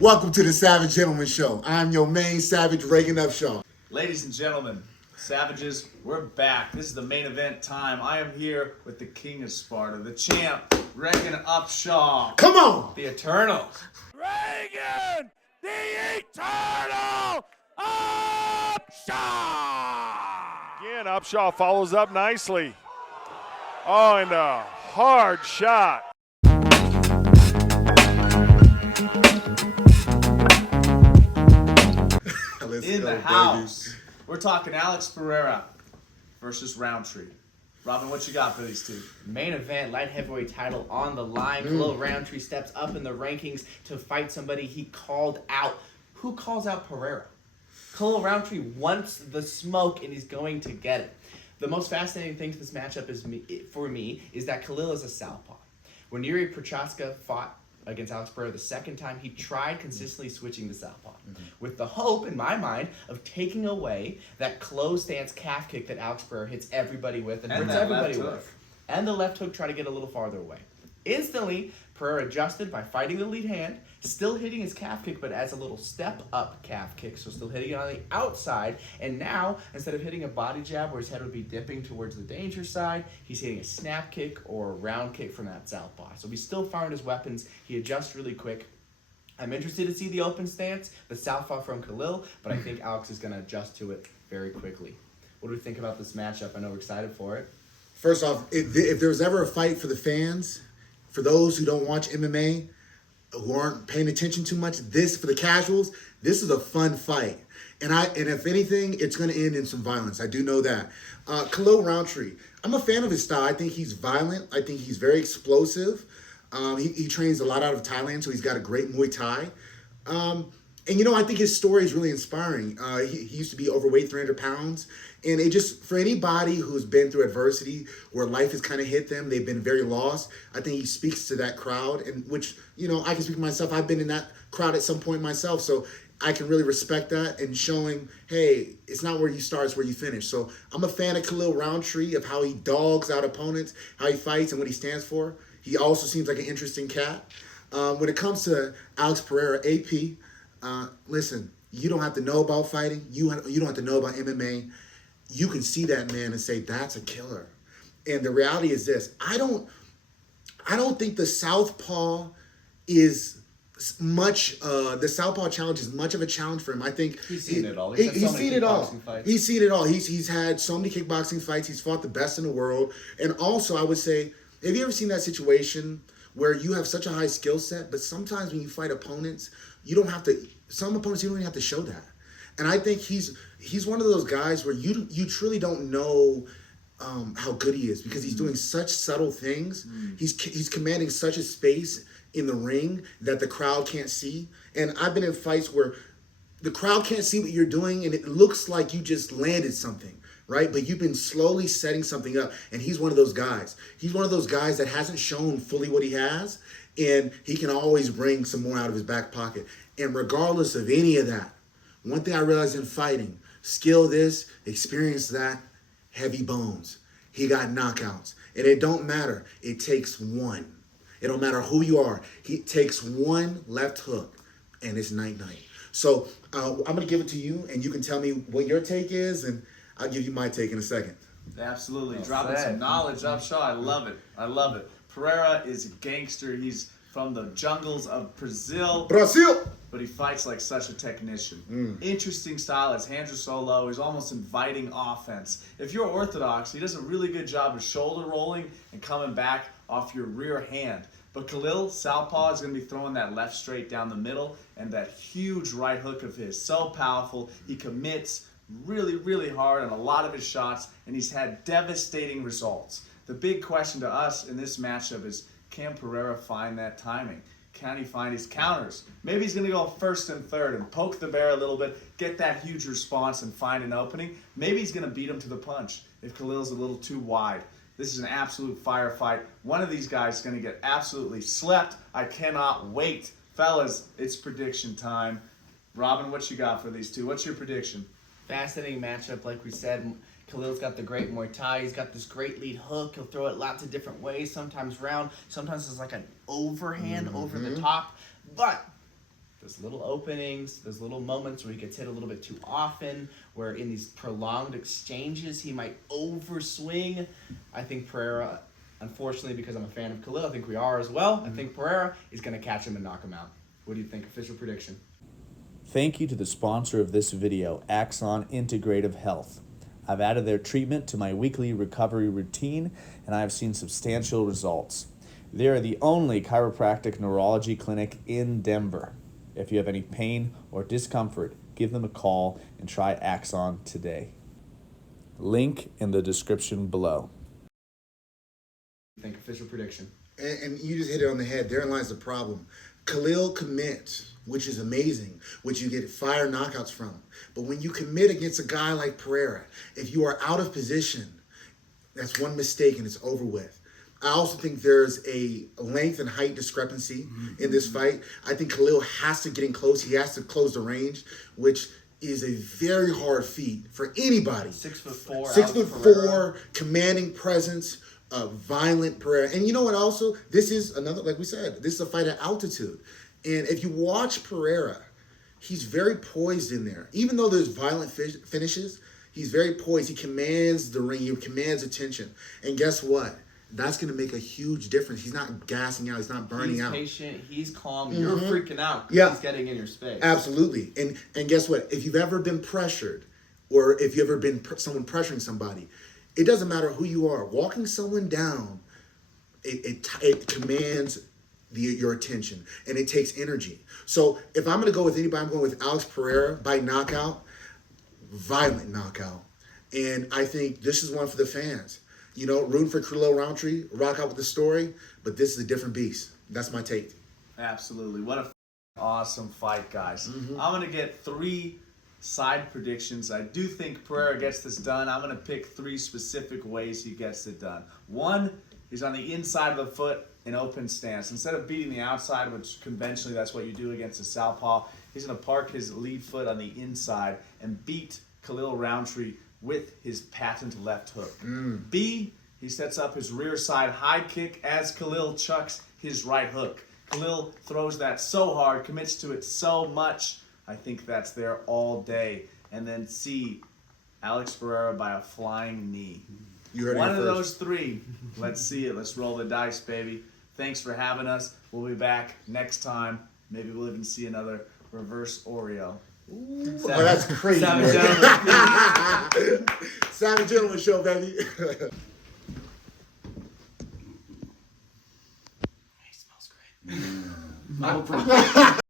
Welcome to the Savage Gentleman Show. I'm your main savage, Regan Upshaw. Ladies and gentlemen, Savages, we're back. This is the main event time. I am here with the King of Sparta, the champ, Regan Upshaw. Come on! The Eternal. Regan, the Eternal Upshaw! Again, Upshaw follows up nicely. Oh, and a hard shot. In the house. We're talking Alex Pereira versus Rountree. Robin, what you got for these two? Main event, light heavyweight title on the line. Khalil Rountree steps up in the rankings to fight somebody he called out. Who calls out Pereira? Khalil Rountree wants the smoke and he's going to get it. The most fascinating thing to this matchup for me is that Khalil is a southpaw. When Yuri Prochaska fought against Alex Pereira the second time, he tried consistently switching to southpaw with the hope, in my mind, of taking away that closed stance calf kick that Alex Pereira hits everybody with and hurts everybody with. And the left hook, try to get a little farther away. Instantly, Pereira adjusted by fighting the lead hand, still hitting his calf kick, but adds a little step-up calf kick, so still hitting it on the outside. And now, instead of hitting a body jab where his head would be dipping towards the danger side, he's hitting a snap kick or a round kick from that southpaw. So he's still firing his weapons. He adjusts really quick. I'm interested to see the open stance, the southpaw from Khalil, but I think Alex is going to adjust to it very quickly. What do we think about this matchup? I know we're excited for it. First off, if there was ever a fight for the fans, for those who don't watch MMA, who aren't paying attention too much, for the casuals, this is a fun fight. And if anything, it's going to end in some violence. I do know that. Khalil Rountree, I'm a fan of his style. I think he's violent. I think he's very explosive. He trains a lot out of Thailand, so he's got a great Muay Thai. And, I think his story is really inspiring. He used to be overweight, 300 pounds. And it just, for anybody who's been through adversity where life has kind of hit them, they've been very lost, I think he speaks to that crowd, and which, I can speak for myself. I've been in that crowd at some point myself, so I can really respect that and showing, hey, it's not where you start, it's where you finish. So I'm a fan of Khalil Rountree, of how he dogs out opponents, how he fights and what he stands for. He also seems like an interesting cat. When it comes to Alex Pereira, AP, listen, you don't have to know about fighting. You don't have to know about MMA. You can see that man and say, that's a killer. And the reality is this. I don't think the southpaw is much, the southpaw challenge is much of a challenge for him. I think he's seen it all. He's seen it all. He's seen it all. He's had so many kickboxing fights. He's fought the best in the world. And also, I would say, have you ever seen that situation where you have such a high skill set, but sometimes when you fight opponents, some opponents you don't even have to show that. And I think he's one of those guys where you truly don't know how good he is, because he's doing such subtle things. He's commanding such a space in the ring that the crowd can't see. And I've been in fights where the crowd can't see what you're doing, and it looks like you just landed something, right? But you've been slowly setting something up, and he's one of those guys. He's one of those guys that hasn't shown fully what he has, and he can always bring some more out of his back pocket. And regardless of any of that, one thing I realized in fighting, skill this, experience that, heavy bones. He got knockouts. And it don't matter. It takes one. It don't matter who you are. He takes one left hook, and it's night-night. So I'm going to give it to you, and you can tell me what your take is, and I'll give you my take in a second. Absolutely. Dropping some knowledge, Upshaw. I love it. I love it. Pereira is a gangster. He's from the jungles of Brazil. But he fights like such a technician. Interesting style. His hands are so low. He's almost inviting offense. If you're orthodox, he does a really good job of shoulder rolling and coming back off your rear hand. But Khalil, southpaw, is going to be throwing that left straight down the middle, and that huge right hook of his. So powerful. He commits really, really hard on a lot of his shots, and he's had devastating results. The big question to us in this matchup is, can Pereira find that timing? Can he find his counters? Maybe he's going to go first and third and poke the bear a little bit, get that huge response and find an opening. Maybe he's going to beat him to the punch if Khalil's a little too wide. This is an absolute firefight. One of these guys is going to get absolutely slept. I cannot wait. Fellas, it's prediction time. Robin, what you got for these two? What's your prediction? Fascinating matchup, like we said. Khalil's got the great Muay Thai. He's got this great lead hook. He'll throw it lots of different ways, sometimes round, sometimes it's like an overhand over the top. But those little openings, those little moments where he gets hit a little bit too often, where in these prolonged exchanges he might overswing. I think Pereira, unfortunately, because I'm a fan of Khalil, I think we are as well, I think Pereira is going to catch him and knock him out. What do you think? Official prediction? Thank you to the sponsor of this video, Axon Integrative Health. I've added their treatment to my weekly recovery routine, and I have seen substantial results. They are the only chiropractic neurology clinic in Denver. If you have any pain or discomfort, give them a call and try Axon today. Link in the description below. I think official prediction. And you just hit it on the head. Therein lies the problem. Khalil commits, which is amazing, which you get fire knockouts from. But when you commit against a guy like Pereira, if you are out of position, that's one mistake and it's over with. I also think there's a length and height discrepancy in this fight. I think Khalil has to get in close. He has to close the range, which is a very hard feat for anybody. 6'4", 6'4", commanding presence, violent Pereira. And you know what also? This is another, like we said, this is a fight at altitude. And if you watch Pereira, he's very poised in there. Even though there's violent finishes, he's very poised. He commands the ring. He commands attention. And guess what? That's going to make a huge difference. He's not gassing out. He's not burning out. He's patient. He's calm. You're freaking out because Yeah. he's getting in your space. Absolutely. And guess what? If you've ever been pressured or if you've ever been someone pressuring somebody, it doesn't matter who you are. Walking someone down, it commands your attention and it takes energy. So if I'm going to go with anybody, I'm going with Alex Pereira by knockout, violent knockout. And I think this is one for the fans. You know, rooting for Khalil Rountree, rock out with the story, but this is a different beast. That's my take. Absolutely. What a awesome fight, guys. I'm going to get 3 side predictions. I do think Pereira gets this done. I'm going to pick 3 specific ways he gets it done. 1, he's on the inside of the foot in open stance. Instead of beating the outside, which conventionally that's what you do against a southpaw, he's going to park his lead foot on the inside and beat Khalil Rountree with his patent left hook. B, he sets up his rear side high kick as Khalil chucks his right hook. Khalil throws that so hard, commits to it so much, I think that's there all day. And then C, Alex Pereira by a flying knee. You heard One it of first. those 3. Let's see it. Let's roll the dice, baby. Thanks for having us. We'll be back next time. Maybe we'll even see another reverse Oreo. Oh, that's crazy. Savage man. Gentleman. Savage Gentleman Show, baby. He smells great.